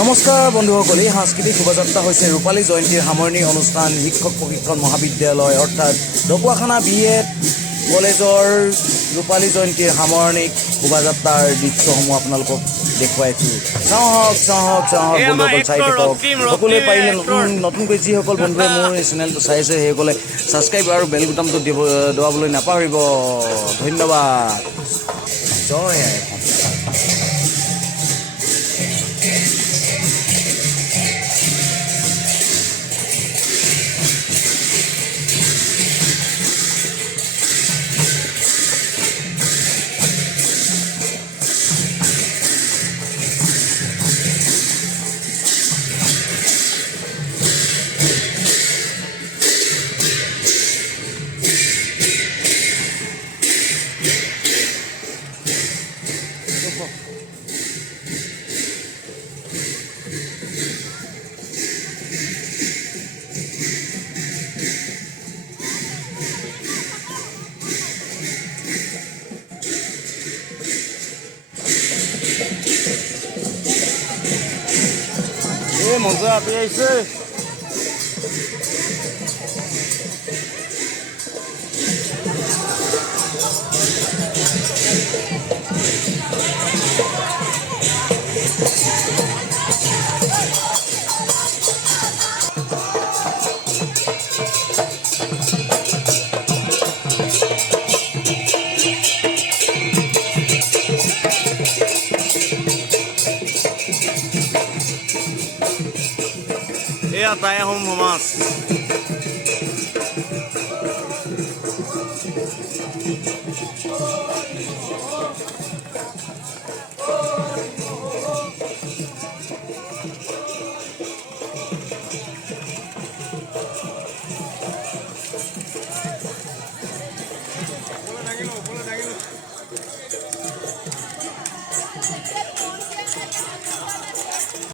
নমস্কাৰ বন্ধুসকল, এই সাংস্কৃতিক শোভাযাত্ৰা হৈছে ৰূপালী জয়ন্তীৰ সামৰণি অনুষ্ঠান শিক্ষক প্ৰশিক্ষণ মহাবিদ্যালয় অৰ্থাৎ ঢকুৱাখানা BEd কলেজৰ ৰূপালী জয়ন্তীৰ সামৰণিক শোভাযাত্ৰাৰ দৃশ্যসমূহ আপোনালোকক দেখুৱাইছোঁ। চাওক বন্ধুসকল, চাই থাকক। সকলোৱে পাৰিলে নতুনকৈ যিসকল বন্ধুৱে মোৰ এই চেনেলটো চাইছে সেইসকলে ছাবস্ক্ৰাইব আৰু বেল বুটামটো দবাবলৈ নাপাহৰিব। ধন্যবাদ। জয় আই অসম। মজা আপি আহিছে। এয়া টাই আহোম সমাজ।